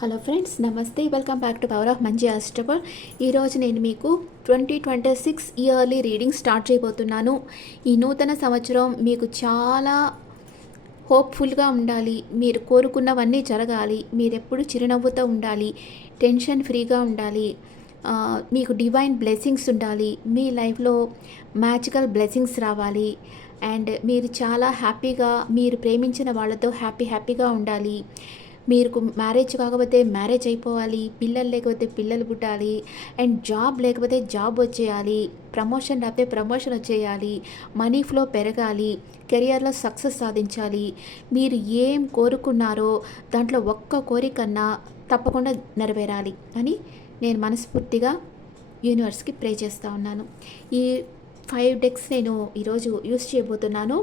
Hello friends నమస్తే. Welcome back to power of మంచి అస్టబల్ ఈరోజు నేను మీకు twenty twenty six yearly reading start చేయబోతున్నాను. ఈ నూతన సంవత్సరం మీకు చాలా హోప్ఫుల్గా ఉండాలి. మీరు కోరుకున్నవన్నీ జరగాలి. మీరు ఎప్పుడు చిరునవ్వుతో ఉండాలి. టెన్షన్ ఫ్రీగా ఉండాలి. మీకు డివైన్ బ్లెస్సింగ్స్ ఉండాలి. మీ లైఫ్లో మ్యాజికల్ బ్లెస్సింగ్స్ రావాలి. అండ్ మీరు చాలా హ్యాపీగా మీరు ప్రేమించిన వాళ్ళతో హ్యాపీ హ్యాపీగా ఉండాలి. మీకు మ్యారేజ్ కాకపోతే మ్యారేజ్ అయిపోవాలి పిల్లలు లేకపోతే పిల్లలు పుట్టాలి అండ్ జాబ్ లేకపోతే జాబ్ వచ్చేయాలి ప్రమోషన్ లేకపోతే ప్రమోషన్ వచ్చేయాలి మనీ ఫ్లో పెరగాలి కెరియర్లో సక్సెస్ సాధించాలి. మీరు ఏం కోరుకున్నారో దాంట్లో ఒక్క కోరికన్నా తప్పకుండా నెరవేరాలి అని నేను మనస్ఫూర్తిగా యూనివర్స్కి ప్రే చేస్తూ ఉన్నాను. ఈ ఫైవ్ డెక్స్ నేను ఈరోజు యూస్ చేయబోతున్నాను.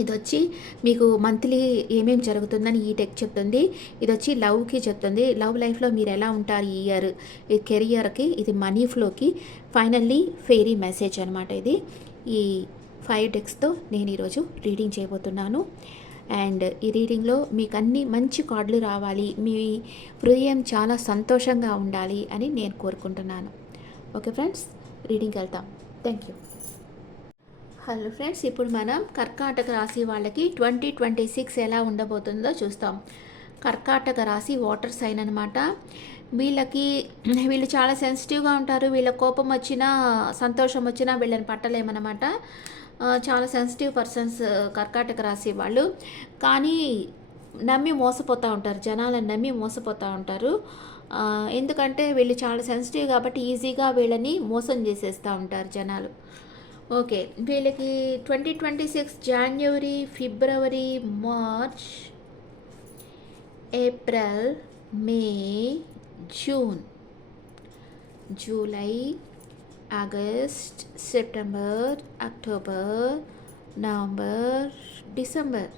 ఇది వచ్చి మీకు మంత్లీ ఏమేమి జరుగుతుందని ఈ డెక్ చెప్తుంది. ఇది వచ్చి లవ్కి చెప్తుంది. లవ్ లైఫ్లో మీరు ఎలా ఉంటారు ఈ ఇయర్? ఈ కెరియర్కి ఇది మనీ ఫ్లోకి. ఫైనల్లీ ఫెయిరీ మెసేజ్ అనమాట ఇది. ఈ ఫైవ్ డెక్స్తో నేను ఈరోజు రీడింగ్ చేయబోతున్నాను. అండ్ ఈ రీడింగ్లో మీకు అన్ని మంచి కార్డులు రావాలి. మీ హృదయం చాలా సంతోషంగా ఉండాలి అని నేను కోరుకుంటున్నాను. ఓకే ఫ్రెండ్స్ రీడింగ్కి వెళ్తాం. థ్యాంక్ యూ హలో ఫ్రెండ్స్ ఇప్పుడు మనం కర్కాటక రాశి వాళ్ళకి ట్వంటీ ట్వంటీ సిక్స్ ఎలా ఉండబోతుందో చూస్తాం. కర్కాటక రాశి వాటర్ సైన్ అనమాట వీళ్ళకి వీళ్ళు చాలా సెన్సిటివ్గా ఉంటారు. వీళ్ళ కోపం వచ్చినా సంతోషం వచ్చినా వీళ్ళని పట్టలేమన్నమాట. చాలా సెన్సిటివ్ పర్సన్స్ కర్కాటక రాశి వాళ్ళు. కానీ నమ్మి మోసపోతూ ఉంటారు. జనాలను నమ్మి మోసపోతూ ఉంటారు. ఎందుకంటే వీళ్ళు చాలా సెన్సిటివ్ కాబట్టి ఈజీగా వీళ్ళని మోసం చేసేస్తూ ఉంటారు జనాలు. ఓకే. వీళ్ళకి ట్వంటీ ట్వంటీ సిక్స్ జనవరి ఫిబ్రవరి March April May June. July August September October November December.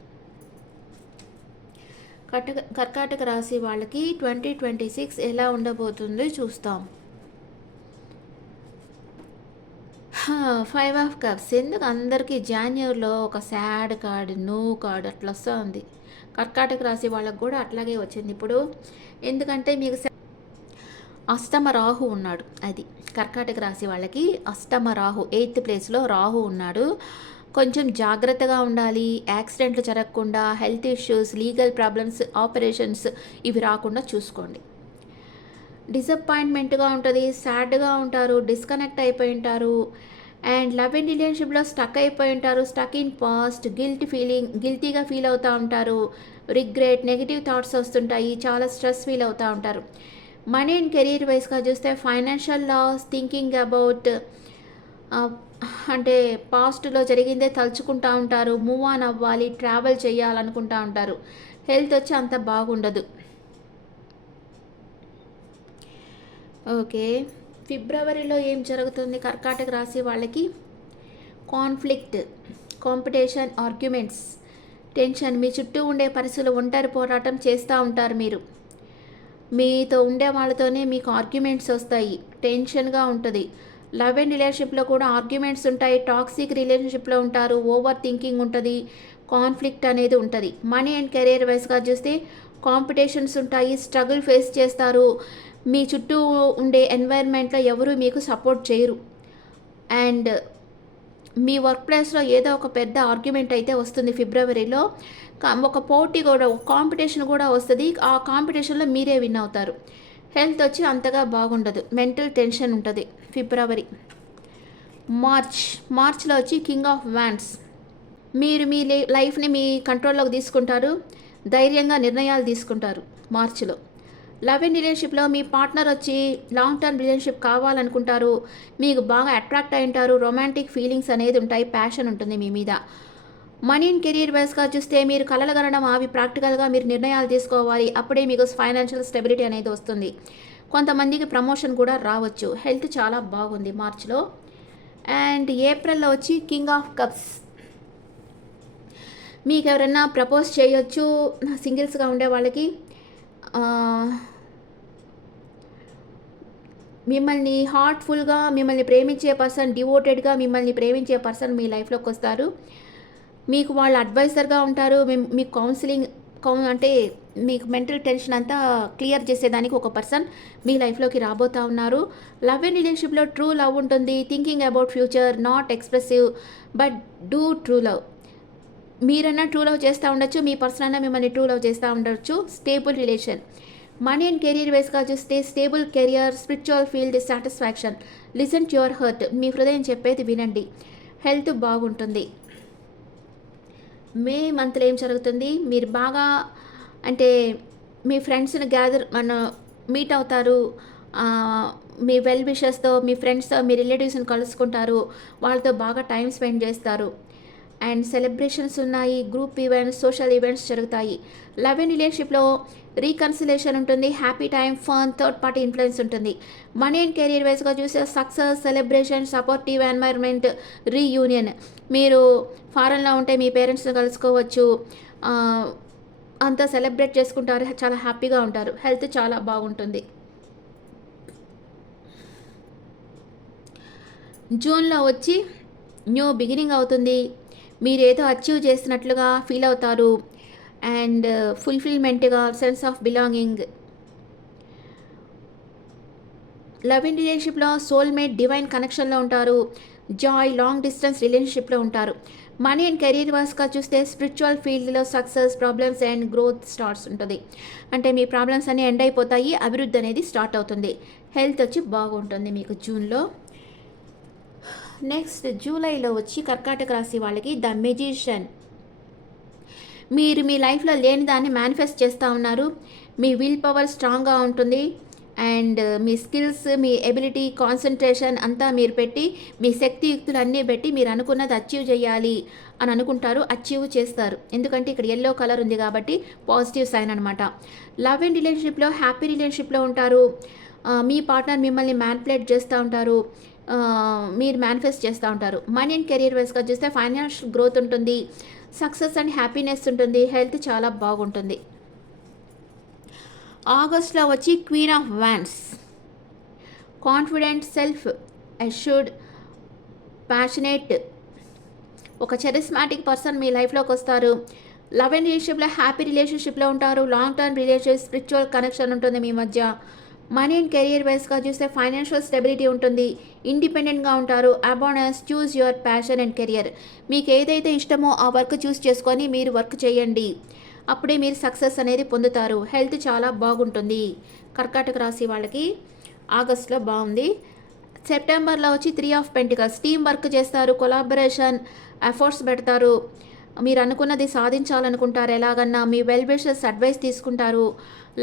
కర్కట కర్కాటక రాశి వాళ్ళకి ట్వంటీ ట్వంటీ సిక్స్ ఎలా ఉండబోతుందో చూస్తాం. ఫైవ్ ఆఫ్ కప్స్ ఎందుకు అందరికీ జాన్యూర్లో ఒక సాడ్ కార్డ్ నో కార్డ్ అట్లా వస్తుంది? కర్కాటక రాశి వాళ్ళకు కూడా అట్లాగే వచ్చింది. ఇప్పుడు ఎందుకంటే మీకు అష్టమ రాహు ఉన్నాడు. అది కర్కాటక రాశి వాళ్ళకి అష్టమ రాహు ఎయిత్ ప్లేస్లో రాహు ఉన్నాడు. కొంచెం జాగ్రత్తగా ఉండాలి. యాక్సిడెంట్లు జరగకుండా health issues legal problems operations ఇవి రాకుండా చూసుకోండి. డిసప్పాయింట్మెంట్గా ఉంటుంది సాడ్గా ఉంటారు డిస్కనెక్ట్ అయిపోయి ఉంటారు. అండ్ లవ్ అండ్ రిలేషన్షిప్లో స్టక్ అయిపోయి ఉంటారు stuck in past guilt feeling గిల్టీగా ఫీల్ అవుతూ ఉంటారు. రిగ్రెట్ నెగిటివ్ థాట్స్ వస్తుంటాయి చాలా స్ట్రెస్ ఫీల్ అవుతూ ఉంటారు. మనీ అండ్ కెరీర్ వైస్గా చూస్తే ఫైనాన్షియల్ లాస్ థింకింగ్ అబౌట్ అంటే పాస్ట్లో జరిగిందే తలుచుకుంటూ ఉంటారు మూవ్ ఆన్ అవ్వాలి ట్రావెల్ చేయాలనుకుంటూ ఉంటారు. హెల్త్ వచ్చి అంత బాగుండదు. ఓకే ఫిబ్రవరిలో ఏం జరుగుతుంది? కర్కాటక రాశి వాళ్ళకి కాన్ఫ్లిక్ట్ కాంపిటీషన్ ఆర్గ్యుమెంట్స్ టెన్షన్ మీ చుట్టూ ఉండే పరిస్థితులు ఒంటరి పోరాటం చేస్తూ ఉంటారు మీరు. మీతో ఉండే వాళ్ళతోనే మీకు ఆర్గ్యుమెంట్స్ వస్తాయి. టెన్షన్గా ఉంటుంది. లవ్ అండ్ రిలేషన్షిప్లో కూడా ఆర్గ్యుమెంట్స్ ఉంటాయి. టాక్సిక్ రిలేషన్షిప్లో ఉంటారు. ఓవర్ థింకింగ్ ఉంటుంది. కాన్ఫ్లిక్ట్ అనేది ఉంటుంది. మనీ అండ్ కెరీర్ వైస్గా చూస్తే కాంపిటీషన్స్ ఉంటాయి. స్ట్రగుల్ ఫేస్ చేస్తారు. మీ చుట్టూ ఉండే ఎన్వైర్న్మెంట్లో ఎవరు మీకు సపోర్ట్ చేయరు. అండ్ మీ వర్క్ ప్లేస్లో ఏదో ఒక పెద్ద ఆర్గ్యుమెంట్ అయితే వస్తుంది ఫిబ్రవరిలో ఒక పోటీ కూడా ఒక కాంపిటీషన్ కూడా వస్తుంది. ఆ కాంపిటీషన్లో మీరే విన్ అవుతారు. హెల్త్ వచ్చి అంతగా బాగుండదు. మెంటల్ టెన్షన్ ఉంటుంది ఫిబ్రవరి మార్చ్ మార్చ్లో వచ్చి కింగ్ ఆఫ్ వ్యాండ్స్ మీరు మీ లై- లైఫ్ని మీ కంట్రోల్లోకి తీసుకుంటారు. ధైర్యంగా నిర్ణయాలు తీసుకుంటారు మార్చిలో లవ్ అండ్ రిలేషన్షిప్లో మీ పార్ట్నర్ వచ్చి లాంగ్ టర్మ్ రిలేషన్షిప్ కావాలనుకుంటారు. మీకు బాగా అట్రాక్ట్ అయి ఉంటారు. రొమాంటిక్ ఫీలింగ్స్ అనేది ఉంటాయి. ప్యాషన్ ఉంటుంది మీ మీద. మనీ అండ్ కెరీర్ వైస్గా చూస్తే మీరు కలలు కనడం అవి ప్రాక్టికల్గా మీరు నిర్ణయాలు తీసుకోవాలి. అప్పుడే మీకు ఫైనాన్షియల్ స్టెబిలిటీ అనేది వస్తుంది. కొంతమందికి ప్రమోషన్ కూడా రావచ్చు. హెల్త్ చాలా బాగుంది మార్చ్లో. అండ్ ఏప్రిల్లో వచ్చి కింగ్ ఆఫ్ కప్స్ మీకు ఎవరైనా ప్రపోజ్ చేయొచ్చు. సింగిల్స్గా ఉండే వాళ్ళకి. మిమ్మల్ని హార్ట్ఫుల్గా మిమ్మల్ని ప్రేమించే పర్సన్ డివోటెడ్గా మిమ్మల్ని ప్రేమించే పర్సన్ మీ లైఫ్లోకి వస్తారు. మీకు వాళ్ళు అడ్వైజర్గా ఉంటారు. మీకు కౌన్సిలింగ్ కౌన్ అంటే మీకు మెంటల్ టెన్షన్ అంతా క్లియర్ చేసేదానికి ఒక పర్సన్ మీ లైఫ్లోకి రాబోతా ఉన్నారు. లవ్ అండ్ రిలేషన్షిప్లో ట్రూ లవ్ ఉంటుంది. Thinking about future not expressive but do true love మీరన్నా ట్రూ లవ్ చేస్తూ ఉండొచ్చు మీ పర్సన్ అన్నా మిమ్మల్ని ట్రూ లవ్ చేస్తూ ఉండొచ్చు. Stable relation money and career వైస్గా చూస్తే stable career spiritual field satisfaction listen to your heart మీ హృదయం చెప్పేది వినండి. హెల్త్ బాగుంటుంది. మే మంత్లో ఏం జరుగుతుంది? మీరు బాగా అంటే మీ ఫ్రెండ్స్ని గ్యాదర్ మన మీట్ అవుతారు. మీ వెల్ విషెస్తో మీ ఫ్రెండ్స్తో మీ రిలేటివ్స్ని కలుసుకుంటారు. వాళ్ళతో బాగా టైం స్పెండ్ చేస్తారు. అండ్ సెలబ్రేషన్స్ ఉన్నాయి గ్రూప్ ఈవెంట్స్ సోషల్ ఈవెంట్స్ జరుగుతాయి. లవ్ అండ్ రిలేషన్షిప్లో రీకన్సిలేషన్ ఉంటుంది happy time fun third party influence ఉంటుంది. మనీ అండ్ కెరీర్ వైజ్గా చూసే success celebration supportive environment reunion. మీరు ఫారెన్లో ఉంటే మీ పేరెంట్స్ని కలుసుకోవచ్చు. అంతా సెలబ్రేట్ చేసుకుంటారు చాలా హ్యాపీగా ఉంటారు. హెల్త్ చాలా బాగుంటుంది. జూన్లో వచ్చి న్యూ బిగినింగ్ అవుతుంది. మీరు ఏదో అచీవ్ చేసినట్లుగా ఫీల్ అవుతారు and ఫుల్ఫిల్మెంట్గా sense of belonging love in రిలేషన్షిప్లో సోల్మేట్ డివైన్ కనెక్షన్లో ఉంటారు. జాయ్ లాంగ్ డిస్టెన్స్ రిలేషన్షిప్లో ఉంటారు. మనీ అండ్ కెరీర్ వాస్గా చూస్తే స్పిరిచువల్ ఫీల్డ్లో success problems and growth starts ఉంటుంది. అంటే మీ ప్రాబ్లమ్స్ అన్నీ ఎండ్ అయిపోతాయి అభివృద్ధి అనేది స్టార్ట్ అవుతుంది. హెల్త్ వచ్చి బాగుంటుంది మీకు జూన్లో నెక్స్ట్ జూలైలో వచ్చి కర్కాటక రాశి వాళ్ళకి ద మెజిషియన్. మీరు మీ లైఫ్లో లేని దాన్ని మేనిఫెస్ట్ చేస్తూ ఉన్నారు. మీ విల్ పవర్ స్ట్రాంగ్గా ఉంటుంది. అండ్ మీ స్కిల్స్ మీ ఎబిలిటీ కాన్సన్ట్రేషన్ అంతా మీరు పెట్టి మీ శక్తియుక్తులు అన్నీ పెట్టి మీరు అనుకున్నది అచీవ్ చేయాలి అని అనుకుంటారు అచీవ్ చేస్తారు. ఎందుకంటే ఇక్కడ ఎల్లో కలర్ ఉంది కాబట్టి పాజిటివ్ సైన్ అనమాట లవ్ అండ్ రిలేషన్షిప్లో హ్యాపీ రిలేషన్షిప్లో ఉంటారు. మీ పార్ట్నర్ మిమ్మల్ని మ్యాన్పులేట్ చేస్తూ ఉంటారు. మీరు మేనిఫెస్ట్ చేస్తూ ఉంటారు. మనీ అండ్ కెరీర్ వైస్గా చూస్తే ఫైనాన్షియల్ గ్రోత్ ఉంటుంది. సక్సెస్ అండ్ హ్యాపీనెస్ ఉంటుంది. హెల్త్ చాలా బాగుంటుంది. ఆగస్ట్లో వచ్చి queen of wands confident self assured passionate ఒక చెరిస్మాటిక్ పర్సన్ మీ లైఫ్లోకి వస్తారు. లవ్ అండ్ రిలేషన్షిప్లో హ్యాపీ రిలేషన్షిప్లో ఉంటారు. Long term relation spiritual connection ఉంటుంది మీ మధ్య. మనీ అండ్ కెరియర్ వైస్గా చూస్తే ఫైనాన్షియల్ స్టెబిలిటీ ఉంటుంది. ఇండిపెండెంట్గా ఉంటారు. అబోనస్ choose your passion and career మీకు ఏదైతే ఇష్టమో ఆ వర్క్ చూస్ చేసుకొని మీరు వర్క్ చేయండి. అప్పుడే మీరు సక్సెస్ అనేది పొందుతారు. హెల్త్ చాలా బాగుంటుంది. కర్కాటక రాశి వాళ్ళకి ఆగస్ట్లో బాగుంది. సెప్టెంబర్లో వచ్చి three of pentacles team work చేస్తారు. కొలాబరేషన్ ఎఫర్ట్స్ పెడతారు. మీరు అనుకున్నది సాధించాలనుకుంటారు. ఎలాగన్నా మీ వెల్ విషర్స్ అడ్వైస్ తీసుకుంటారు.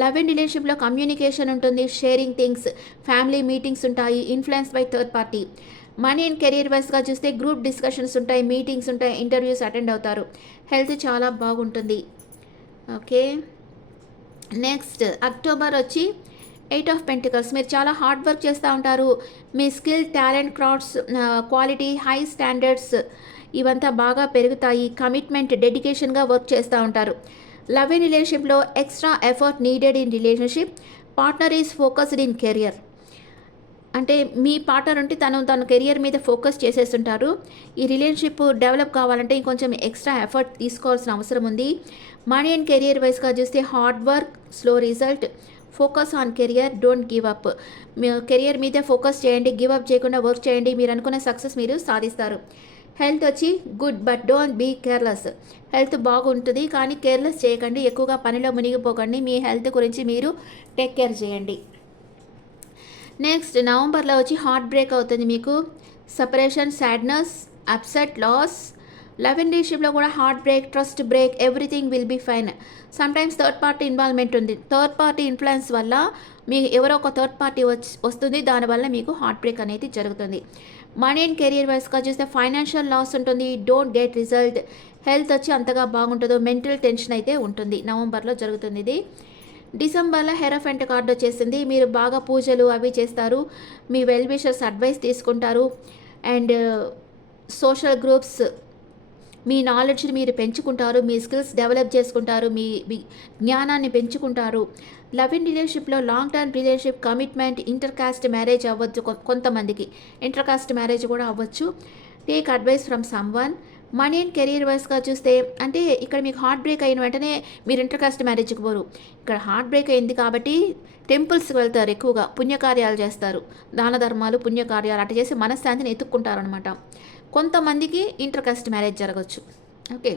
లవ్ అండ్ రిలేషన్షిప్లో కమ్యూనికేషన్ ఉంటుంది. షేరింగ్ థింగ్స్ ఫ్యామిలీ మీటింగ్స్ ఉంటాయి. Influence by third party money and career వైస్గా చూస్తే గ్రూప్ డిస్కషన్స్ ఉంటాయి మీటింగ్స్ ఉంటాయి ఇంటర్వ్యూస్ అటెండ్ అవుతారు. హెల్త్ చాలా బాగుంటుంది. ఓకే నెక్స్ట్ అక్టోబర్ వచ్చి ఎయిట్ ఆఫ్ పెంటికల్స్ మీరు చాలా హార్డ్ వర్క్ చేస్తూ ఉంటారు. మీ skill talent crafts quality high standards ఇవంతా బాగా పెరుగుతాయి కమిట్మెంట్ డెడికేషన్గా వర్క్ చేస్తూ ఉంటారు. లవ్ ఇన్ రిలేషన్షిప్లో extra effort needed in relationship partner is focused in career అంటే మీ పార్ట్నర్ ఉంటే తను తన కెరియర్ మీద ఫోకస్ చేసేస్తుంటారు. ఈ రిలేషన్షిప్ డెవలప్ కావాలంటే ఇంకొంచెం ఎక్స్ట్రా ఎఫర్ట్ తీసుకోవాల్సిన అవసరం ఉంది. మనీ అండ్ కెరియర్ వైస్గా చూస్తే hard work slow result focus on career don't give up me career మీదే ఫోకస్ చేయండి గివ్ అప్ చేయకుండా వర్క్ చేయండి. మీరు అనుకున్న సక్సెస్ మీరు సాధిస్తారు. హెల్త్ వచ్చి good but don't be careless health బాగుంటుంది కానీ కేర్లెస్ చేయకండి. ఎక్కువగా పనిలో మునిగిపోకండి. మీ హెల్త్ గురించి మీరు టేక్ కేర్ చేయండి. నెక్స్ట్ నవంబర్లో వచ్చి హార్ట్ బ్రేక్ అవుతుంది మీకు. Separation sadness upset loss love and రిలేషన్షిప్లో కూడా heart break trust break everything will be fine sometimes third party involvement ఉంది. థర్డ్ పార్టీ ఇన్ఫ్లుయెన్స్ వల్ల మీ ఎవరో ఒక థర్డ్ పార్టీ వచ్చి వస్తుంది. దానివల్ల మీకు హార్ట్ బ్రేక్ అనేది జరుగుతుంది. మనీ అండ్ కెరియర్ వైస్గా చూస్తే ఫైనాన్షియల్ లాస్ ఉంటుంది. Don't get result. హెల్త్ వచ్చి అంతగా బాగుంటుందో మెంటల్ టెన్షన్ అయితే ఉంటుంది. నవంబర్లో జరుగుతుంది ఇది. డిసెంబర్లో హెరఫెంట్ కార్డు వచ్చేసింది. మీరు బాగా పూజలు అవి చేస్తారు. మీ వెల్విషర్స్ అడ్వైస్ తీసుకుంటారు. అండ్ uh, సోషల్ గ్రూప్స్ మీ నాలెడ్జ్ని మీరు పెంచుకుంటారు మీ స్కిల్స్ డెవలప్ చేసుకుంటారు మీ జ్ఞానాన్ని పెంచుకుంటారు. లవ్ ఇన్ రిలేషన్షిప్లో long term relationship commitment inter caste marriage అవ్వచ్చు కొ- కొంతమందికి. ఇంటర్ కాస్ట్ మ్యారేజ్ కూడా అవ్వచ్చు. Take advice from someone money and career వైస్గా చూస్తే అంటే ఇక్కడ మీకు హార్ట్ బ్రేక్ అయిన వెంటనే మీరు ఇంటర్ కాస్ట్ మ్యారేజ్కి పోరు. ఇక్కడ హార్ట్ బ్రేక్ అయింది కాబట్టి టెంపుల్స్కి వెళ్తారు ఎక్కువగా పుణ్యకార్యాలు చేస్తారు. దాన ధర్మాలు పుణ్యకార్యాలు అట్ట చేసి మనశ్శాంతిని ఎత్తుక్కుంటారు అనమాట కొంతమందికి ఇంటర్ కాస్ట్ మ్యారేజ్ జరగచ్చు ఓకే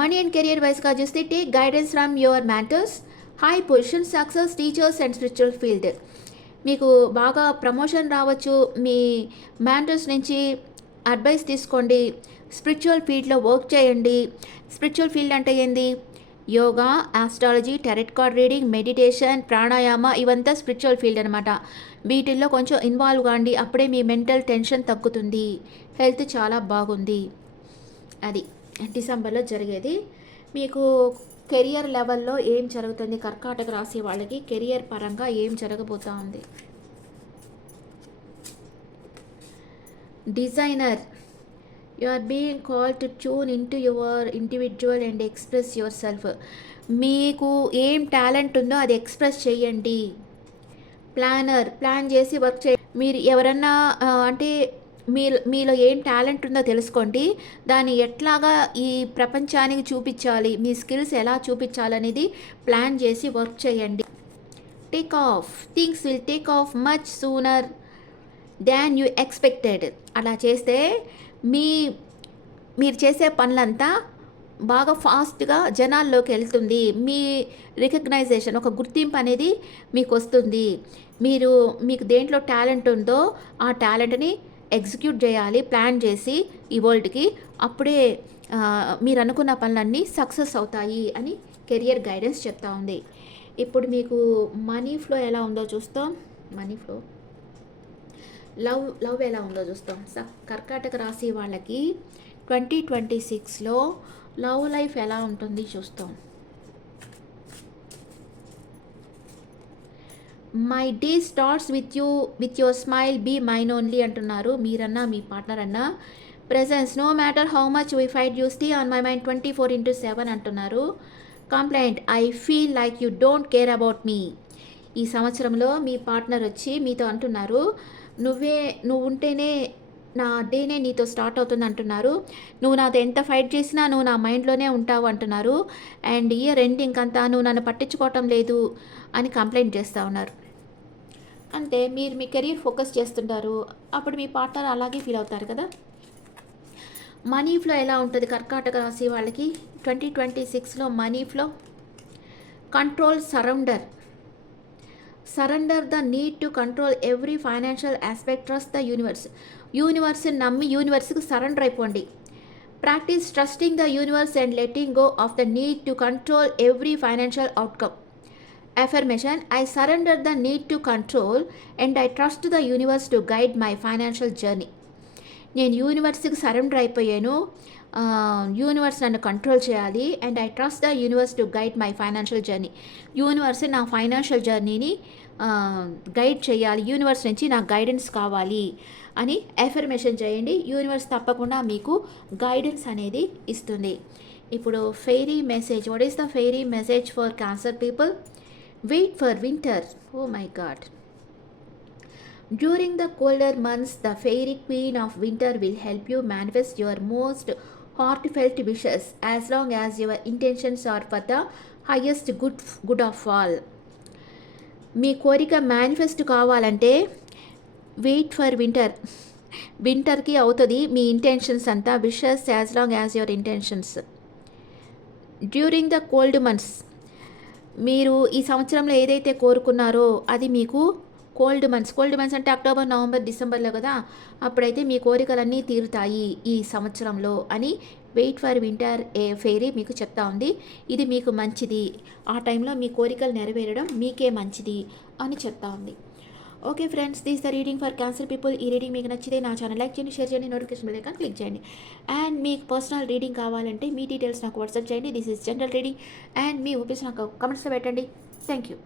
మనీ అండ్ కెరియర్ వైస్గా చూస్తే take guidance from your matters high position success teachers and spiritual field మీకు బాగా ప్రమోషన్ రావచ్చు. మీ మ్యాటర్స్ నుంచి అడ్వైస్ తీసుకోండి. స్పిరిచువల్ ఫీల్డ్లో వర్క్ చేయండి. స్పిరిచువల్ ఫీల్డ్ అంటే ఏంది? Yoga astrology tarot card reading meditation pranayama ఇవంతా స్పిరిచువల్ ఫీల్డ్ అనమాట వీటిల్లో కొంచెం ఇన్వాల్వ్ కాండి అప్పుడే మీ మెంటల్ టెన్షన్ తగ్గుతుంది. హెల్త్ చాలా బాగుంది. అది డిసెంబర్లో జరిగేది. మీకు కెరియర్ లెవెల్లో ఏం జరుగుతుంది? కర్కాటక రాశి వాళ్ళకి కెరియర్ పరంగా ఏం జరగబోతా ఉంది? Designer you are being call to tune in to your individual and express yourself మీకు ఏం టాలెంట్ ఉందో అది ఎక్స్ప్రెస్ చేయండి. ప్లానర్ ప్లాన్ చేసి వర్క్ చే మీరు ఎవరన్నా అంటే మీ మీలో ఏం టాలెంట్ ఉందో తెలుసుకోండి. దాన్ని ఎట్లాగా ఈ ప్రపంచానికి చూపించాలి మీ స్కిల్స్ ఎలా చూపించాలనేది ప్లాన్ చేసి వర్క్ చేయండి. Take off things will take off much sooner than you expected అలా చేస్తే మీ మీరు చేసే పనులంతా బాగా ఫాస్ట్గా జనాల్లోకి వెళ్తుంది. మీ రికగ్నైజేషన్ ఒక గుర్తింపు అనేది మీకు వస్తుంది మీరు మీకు దేంట్లో టాలెంట్ ఉందో ఆ టాలెంట్ని ఎగ్జిక్యూట్ చేయాలి ప్లాన్ చేసి ఈ వరల్డ్కి. అప్పుడే మీరు అనుకున్న పనులన్నీ సక్సెస్ అవుతాయి అని కెరియర్ గైడెన్స్ చెప్తా ఉంది. ఇప్పుడు మీకు మనీ ఫ్లో ఎలా ఉందో చూస్తాం. మనీ ఫ్లో లవ్ లవ్ ఎలా ఉందో చూస్తాం. స కర్కాటక రాశి వాళ్ళకి ట్వంటీ ట్వంటీ సిక్స్లో లవ్ లైఫ్ ఎలా ఉంటుంది చూస్తాం. My day starts with you with your smile be mine only అంటున్నారు. మీరన్నా మీ పార్ట్నర్ అన్నా presence no matter how much we fight you stay on my mind twenty four into seven అంటున్నారు. Complaint I feel like you don't care about me ఈ సంవత్సరంలో మీ partner వచ్చి మీతో అంటున్నారు. నువ్వే నువ్వు ఉంటేనే నా డేనే నీతో స్టార్ట్ అవుతుంది అంటున్నారు. నువ్వు నాతో ఎంత ఫైట్ చేసినా నువ్వు నా మైండ్లోనే ఉంటావు అంటున్నారు. అండ్ ఇయర్ ఎండింగ్ అంతా నువ్వు నన్ను పట్టించుకోవటం లేదు అని కంప్లైంట్ చేస్తూ ఉన్నారు. అంటే మీరు మీ కెరీర్ ఫోకస్ చేస్తుంటారు. అప్పుడు మీ పార్ట్నర్ అలాగే ఫీల్ అవుతారు కదా? మనీ ఫ్లో ఎలా ఉంటుంది కర్కాటక రాశి వాళ్ళకి? ట్వంటీ ట్వంటీ సిక్స్లో money flow control surrender surrender the need to control every financial aspect trust the universe యూనివర్స్ని నమ్మి యూనివర్స్కి సరెండర్ అయిపోండి. Practice trusting the universe and letting go of the need to control every financial outcome affirmation I surrender the need to control and I trust the universe to guide my financial journey నేను యూనివర్స్కి surrender అయిపోయాను. Universe నన్ను control చేయాలి and I trust the universe to guide my financial journey universe నా financial జర్నీని guide చేయాలి. Universe నుంచి నాకు గైడెన్స్ కావాలి అని ఎఫర్మేషన్ చేయండి. యూనివర్స్ తప్పకుండా మీకు గైడెన్స్ అనేది ఇస్తుంది. ఇప్పుడు fairy message what is the fairy message for cancer people wait for winter oh my god during the colder months the fairy queen of winter will help you manifest your most heartfelt wishes as long as your intentions are for the highest good, good of all. మీ కోరిక manifest కావాలంటే wait for winter వింటర్కి అవుతుంది మీ intentions అంతా wishes as long as your intentions during the cold months మీరు ఈ సంవత్సరంలో ఏదైతే కోరుకున్నారో అది మీకు కోల్డ్ మంత్స్. కోల్డ్ మంత్స్ అంటే అక్టోబర్ నవంబర్ డిసెంబర్లో కదా? అప్పుడైతే మీ కోరికలన్నీ తీరుతాయి ఈ సంవత్సరంలో అని wait for winter a fairy మీకు చెప్తా ఉంది. ఇది మీకు మంచిది. ఆ టైంలో మీ కోరికలు నెరవేరడం మీకే మంచిది అని చెప్తా ఉంది. Okay friends this the reading for cancer people. ఈ రీడింగ్ మీకు నచ్చితే నా ఛానల్ లైక్ చేయండి షేర్ చేయండి నోటిఫికేషన్ బెల్ ఐకాన్ క్లిక్ చేయండి. అండ్ మీకు పర్సనల్ రీడింగ్ కావాలంటే మీ డీటెయిల్స్ నాకు వాట్సాప్ చేయండి. This is general reading. And me opinion నాకు కమెంట్స్లో పెట్టండి. Thank you.